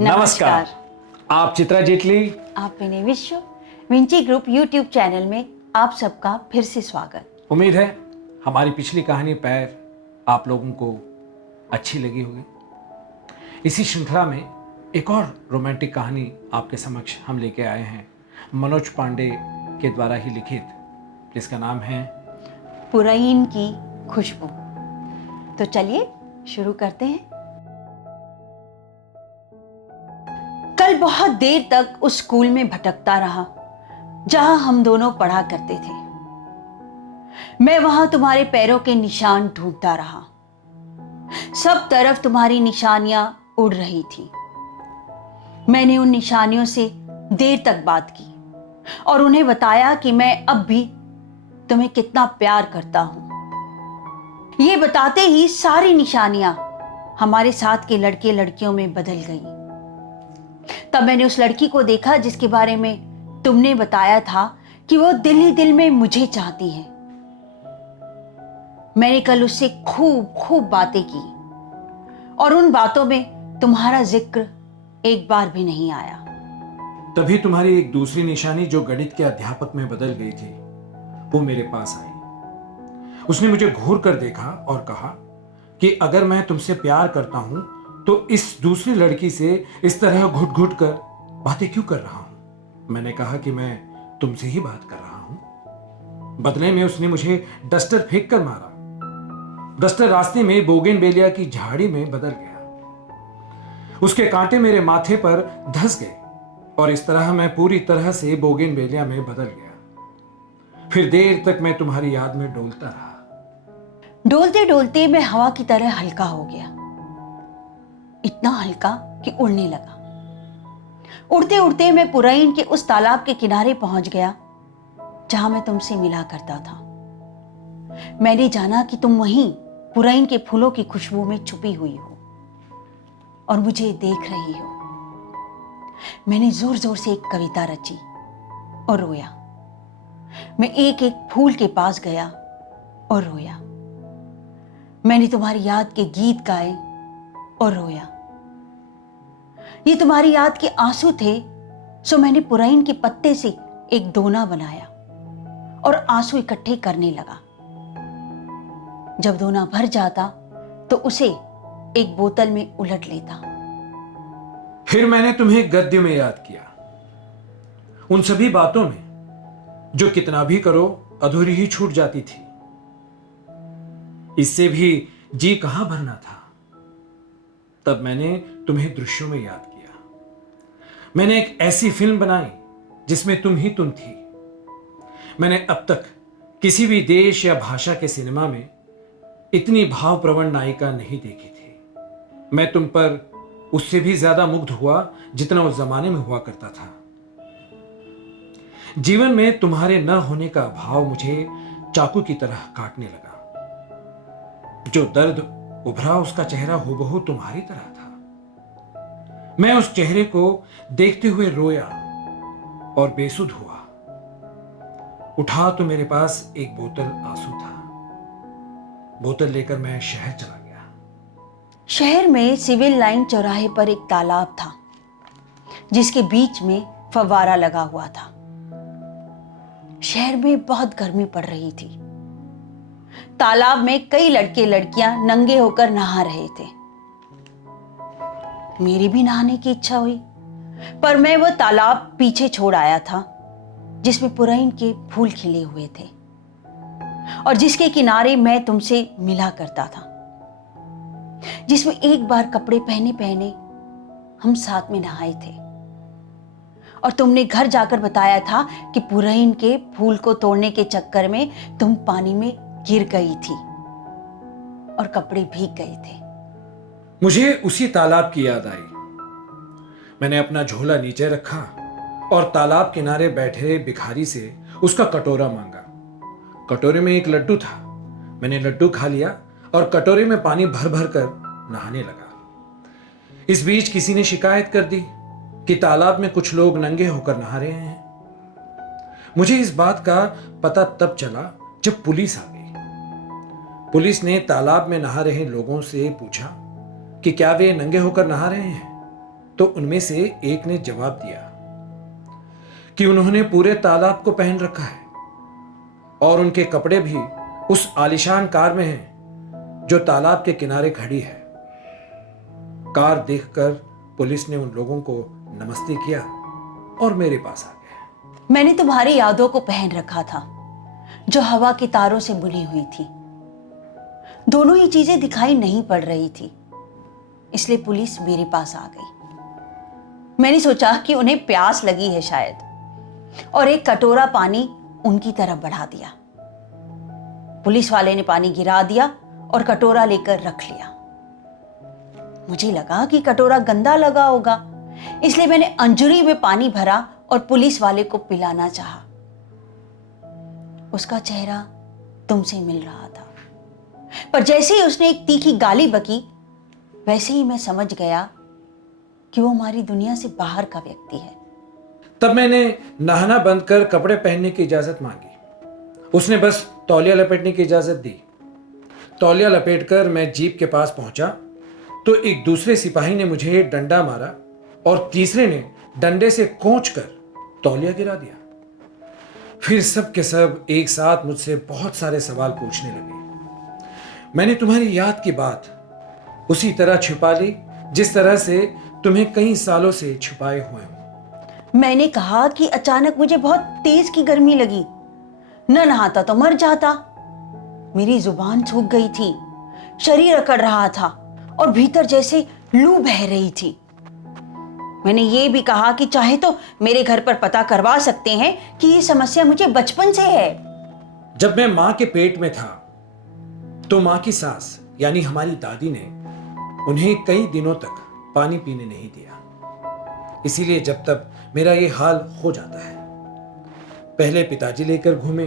नमस्कार। आप चित्रा जेटली। आप विनय विश्व विंची ग्रुप यूट्यूब चैनल में आप सबका फिर से स्वागत। उम्मीद है हमारी पिछली कहानी पैर आप लोगों को अच्छी लगी होगी। इसी श्रृंखला में एक और रोमांटिक कहानी आपके समक्ष हम लेके आए हैं, मनोज पांडे के द्वारा ही लिखित, जिसका नाम है पुरैन की खुशबू। तो चलिए शुरू करते हैं। कल बहुत देर तक उस स्कूल में भटकता रहा जहां हम दोनों पढ़ा करते थे। मैं वहां तुम्हारे पैरों के निशान ढूंढता रहा। सब तरफ तुम्हारी निशानियां उड़ रही थी। मैंने उन निशानियों से देर तक बात की और उन्हें बताया कि मैं अब भी तुम्हें कितना प्यार करता हूं। ये बताते ही सारी निशानियां हमारे साथ के लड़के लड़कियों में बदल गई। तब मैंने उस लड़की को देखा जिसके बारे में तुमने बताया था कि वो दिल ही दिल में मुझे चाहती है। मैंने कल उससे खूब खूब बातें की और उन बातों में तुम्हारा जिक्र एक बार भी नहीं आया। तभी तुम्हारी एक दूसरी निशानी जो गणित के अध्यापक में बदल गई थी, वो मेरे पास आई। उसने मुझे घूर कर देखा और कहा कि अगर मैं तुमसे प्यार करता हूं तो इस दूसरी लड़की से इस तरह घुट घुट कर बातें क्यों कर रहा हूं। मैंने कहा कि मैं तुमसे ही बात कर रहा हूं। बदले में उसने मुझे डस्टर फेंक कर मारा। डस्टर रास्ते में बोगेनवेलिया की झाड़ी में बदल गया। उसके कांटे मेरे माथे पर धंस गए और इस तरह मैं पूरी तरह से बोगेनवेलिया में बदल गया। फिर देर तक मैं तुम्हारी याद में डोलता रहा। डोलते डोलते मैं हवा की तरह हल्का हो गया, इतना हल्का कि उड़ने लगा। उड़ते उड़ते मैं पुरैन के उस तालाब के किनारे पहुंच गया जहां मैं तुमसे मिला करता था। मैंने जाना कि तुम वहीं पुरैन के फूलों की खुशबू में छुपी हुई हो और मुझे देख रही हो। मैंने जोर जोर से एक कविता रची और रोया। मैं एक एक फूल के पास गया और रोया। मैंने तुम्हारी याद के गीत गाए और रोया। ये तुम्हारी याद के आंसू थे, सो मैंने पुरैन के पत्ते से एक दोना बनाया और आंसू इकट्ठे करने लगा। जब दोना भर जाता तो उसे एक बोतल में उलट लेता। फिर मैंने तुम्हें गद्य में याद किया, उन सभी बातों में जो कितना भी करो अधूरी ही छूट जाती थी। इससे भी जी कहां भरना था। तब मैंने तुम्हें दृश्यों में याद किया। मैंने एक ऐसी फिल्म बनाई जिसमें तुम ही तुम थी। मैंने अब तक किसी भी देश या भाषा के सिनेमा में इतनी भावप्रवण नायिका नहीं देखी थी। मैं तुम पर उससे भी ज्यादा मुग्ध हुआ जितना उस जमाने में हुआ करता था। जीवन में तुम्हारे न होने का भाव मुझे चाकू की तरह काटने लगा। जो दर्द उभरा उसका चेहरा हूबहू तुम्हारी तरह था। मैं उस चेहरे को देखते हुए रोया और बेसुध हुआ। उठा तो मेरे पास एक बोतल आंसू था। बोतल लेकर मैं शहर चला गया। शहर में सिविल लाइन चौराहे पर एक तालाब था जिसके बीच में फव्वारा लगा हुआ था। शहर में बहुत गर्मी पड़ रही थी। तालाब में कई लड़के लड़कियां नंगे होकर नहा रहे थे। मेरी भी नहाने की इच्छा हुई, पर मैं वो तालाब पीछे छोड़ आया था जिसमें पुरैन के फूल खिले हुए थे और जिसके किनारे मैं तुमसे मिला करता था, जिसमें एक बार कपड़े पहने पहने हम साथ में नहाए थे। और तुमने घर जाकर बताया था कि पुरैन के फूल को तोड़ने के चक्कर में तुम पानी में गिर गई थी और कपड़े भीग गए थे। मुझे उसी तालाब की याद आई। मैंने अपना झोला नीचे रखा और तालाब किनारे बैठे भिखारी से उसका कटोरा मांगा। कटोरे में एक लड्डू था। मैंने लड्डू खा लिया और कटोरे में पानी भर भर कर नहाने लगा। इस बीच किसी ने शिकायत कर दी कि तालाब में कुछ लोग नंगे होकर नहा रहे हैं। मुझे इस बात का पता तब चला जब पुलिस आ गई। पुलिस ने तालाब में नहा रहे लोगों से पूछा कि क्या वे नंगे होकर नहा रहे हैं, तो उनमें से एक ने जवाब दिया कि उन्होंने पूरे तालाब को पहन रखा है और उनके कपड़े भी उस आलीशान कार में हैं जो तालाब के किनारे खड़ी है। कार देखकर पुलिस ने उन लोगों को नमस्ते किया और मेरे पास आ गए। मैंने तुम्हारी यादों को पहन रखा था जो हवा की तारों से बुनी हुई थी। दोनों ही चीजें दिखाई नहीं पड़ रही थी, इसलिए पुलिस मेरे पास आ गई। मैंने सोचा कि उन्हें प्यास लगी है शायद, और एक कटोरा पानी उनकी तरफ बढ़ा दिया। पुलिस वाले ने पानी गिरा दिया और कटोरा लेकर रख लिया। मुझे लगा कि कटोरा गंदा लगा होगा, इसलिए मैंने अंजुरी में पानी भरा और पुलिस वाले को पिलाना चाहा। उसका चेहरा तुमसे मिल रहा था, पर जैसे ही उसने एक तीखी गाली बकी, वैसे ही मैं समझ गया कि वो हमारी दुनिया से बाहर का व्यक्ति है। तब मैंने नहाना बंद कर कपड़े पहनने की इजाजत मांगी। उसने बस तौलिया लपेटने की इजाजत दी। तौलिया लपेटकर मैं जीप के पास पहुंचा तो एक दूसरे सिपाही ने मुझे डंडा मारा और तीसरे ने डंडे से कोंचकर तौलिया गिरा दिया। फिर सब के सब एक साथ मुझसे बहुत सारे सवाल पूछने लगे। मैंने तुम्हारी याद की बात उसी तरह छिपा ली जिस तरह से तुम्हें कई सालों से छुपाए हुए हो। मैंने कहा कि अचानक मुझे बहुत तेज की गर्मी लगी, न नहाता तो मर जाता। मेरी जुबान सूख गई थी, शरीर अकड़ रहा था और भीतर जैसे लू बह रही थी। मैंने ये भी कहा कि चाहे तो मेरे घर पर पता करवा सकते हैं कि ये समस्या मुझे बचपन से है। जब मैं मां के पेट में था तो मां की सास यानी हमारी दादी ने उन्हें कई दिनों तक पानी पीने नहीं दिया। इसीलिए जब तक मेरा ये हाल हो जाता है। पहले पिताजी लेकर घूमे,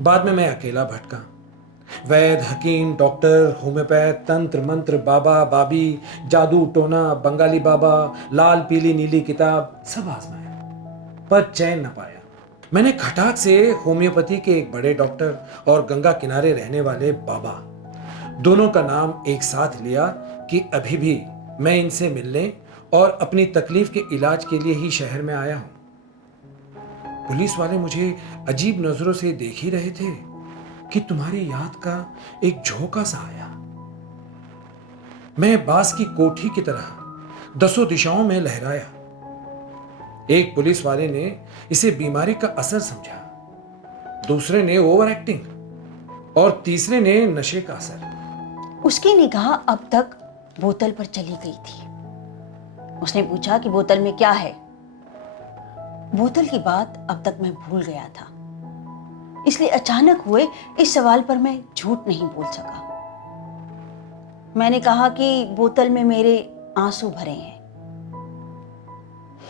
बाद में मैं अकेला भटका। वैद, हकीम, डॉक्टर, होम्योपैथ, तंत्र मंत्र, बाबा बाबी, जादू टोना, बंगाली बाबा, लाल पीली नीली किताब सब आजमाया, पर चैन न पाया। मैंने खटाक से होम्योपैथी के एक बड़े डॉक्टर और गंगा किनारे रहने वाले बाबा दोनों का नाम एक साथ लिया कि अभी भी मैं इनसे मिलने और अपनी तकलीफ के इलाज के लिए ही शहर में आया हूं। पुलिस वाले मुझे अजीब नजरों से देख ही रहे थे कि तुम्हारी याद का एक झोंका सा आया। मैं बांस की कोठी की तरह दसों दिशाओं में लहराया। एक पुलिस वाले ने इसे बीमारी का असर समझा, दूसरे ने ओवर एक्टिंग और तीसरे ने नशे का असर। उसकी निगाह अब तक बोतल पर चली गई थी। उसने पूछा कि बोतल में क्या है। बोतल की बात अब तक मैं भूल गया था, इसलिए अचानक हुए इस सवाल पर मैं झूठ नहीं बोल सका। मैंने कहा कि बोतल में मेरे आंसू भरे हैं।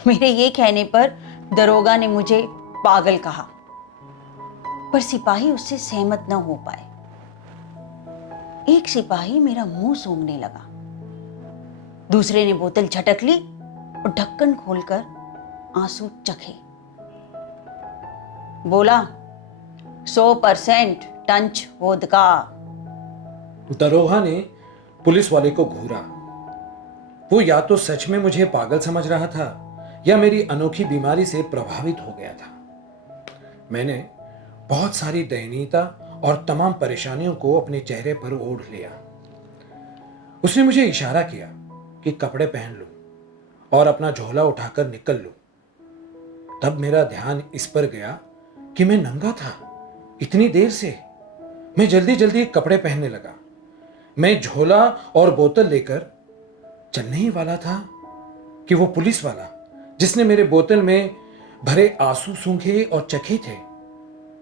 मेरे ये कहने पर दरोगा ने मुझे पागल कहा, पर सिपाही उससे सहमत न हो पाए। एक सिपाही मेरा मुंह सूंघने लगा, दूसरे ने बोतल झटक ली और ढक्कन खोलकर आंसू चखे। बोला, 100% टंच वोदका। दरोगा ने पुलिस वाले को घूरा। वो या तो सच में मुझे पागल समझ रहा था या मेरी अनोखी बीमारी से प्रभावित हो गया था। मैंने बहुत सारी दयनीयता और तमाम परेशानियों को अपने चेहरे पर ओढ़ लिया। उसने मुझे इशारा किया कि कपड़े पहन लूं और अपना झोला उठाकर निकल लूं। तब मेरा ध्यान इस पर गया कि मैं नंगा था इतनी देर से। मैं जल्दी जल्दी कपड़े पहनने लगा। मैं झोला और बोतल लेकर चलने ही वाला था कि वो पुलिस वाला जिसने मेरे बोतल में भरे आंसू सूंघे और चखे थे,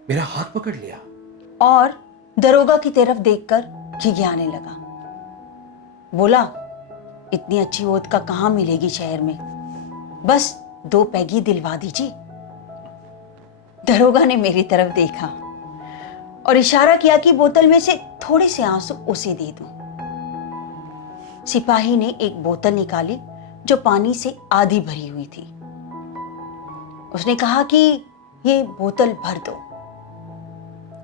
मेरा हाथ पकड़ लिया और दरोगा की तरफ देखकर खिखियाने लगा। बोला, इतनी अच्छी वोदका कहां मिलेगी शहर में, बस 2 पैगी दिलवा दीजिए। दरोगा ने मेरी तरफ देखा और इशारा किया कि बोतल में से थोड़े से आंसू उसे दे दूं। सिपाही ने एक बोतल निकाली जो पानी से आधी भरी हुई थी। उसने कहा कि ये बोतल भर दो।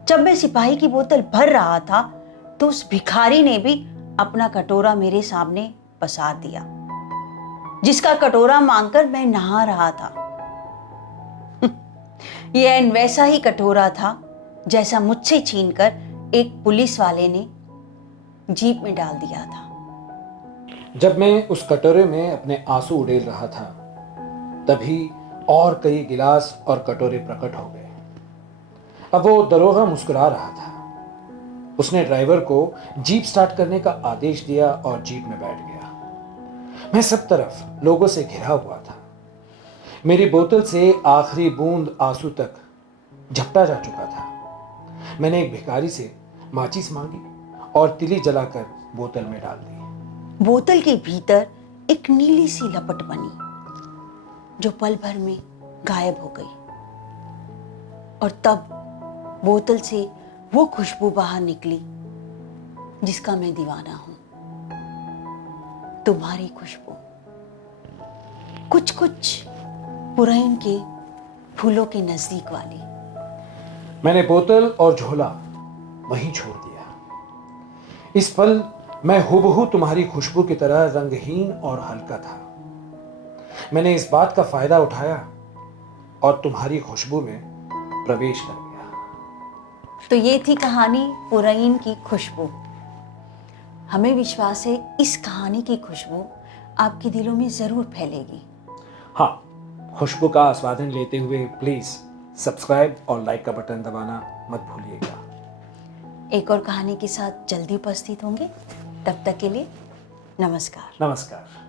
जब मैं सिपाही की बोतल भर रहा था तो उस भिखारी ने भी अपना कटोरा मेरे सामने पसार दिया। जिसका कटोरा मांगकर मैं नहा रहा था। यह वैसा ही कटोरा था जैसा मुझसे छीनकर एक पुलिस वाले ने जीप में डाल दिया था। जब मैं उस कटोरे में अपने आंसू उड़ेल रहा था, तभी और कई गिलास और कटोरे प्रकट हो गए। अब वो दरोगा मुस्कुरा रहा था। उसने ड्राइवर को जीप स्टार्ट करने का आदेश दिया और जीप में बैठ गया। मैं सब तरफ लोगों से घिरा हुआ था। मेरी बोतल से आखिरी बूंद आंसू तक झपटा जा चुका था। मैंने एक भिखारी से माचिस मांगी और तिली जलाकर बोतल में डाल दी। बोतल के भीतर एक नीली सी लपट बनी जो पल भर में गायब हो गई, और तब बोतल से वो खुशबू बाहर निकली जिसका मैं दीवाना हूं। तुम्हारी खुशबू, कुछ कुछ पुरैन के फूलों के नजदीक वाली। मैंने बोतल और झोला वहीं छोड़ दिया। इस पल मैं हुबहू तुम्हारी खुशबू की तरह रंगहीन और हल्का था। मैंने इस बात का फायदा उठाया और तुम्हारी खुशबू में प्रवेश कर गया। तो ये थी कहानी पुरैन की खुशबू। हमें विश्वास है इस कहानी की खुशबू आपके दिलों में जरूर फैलेगी। हाँ, खुशबू का आस्वादन लेते हुए प्लीज सब्सक्राइब और लाइक का बटन दबाना मत भूलिएगा। एक और कहानी के साथ जल्दी उपस्थित होंगे। तब तक के लिए नमस्कार। नमस्कार।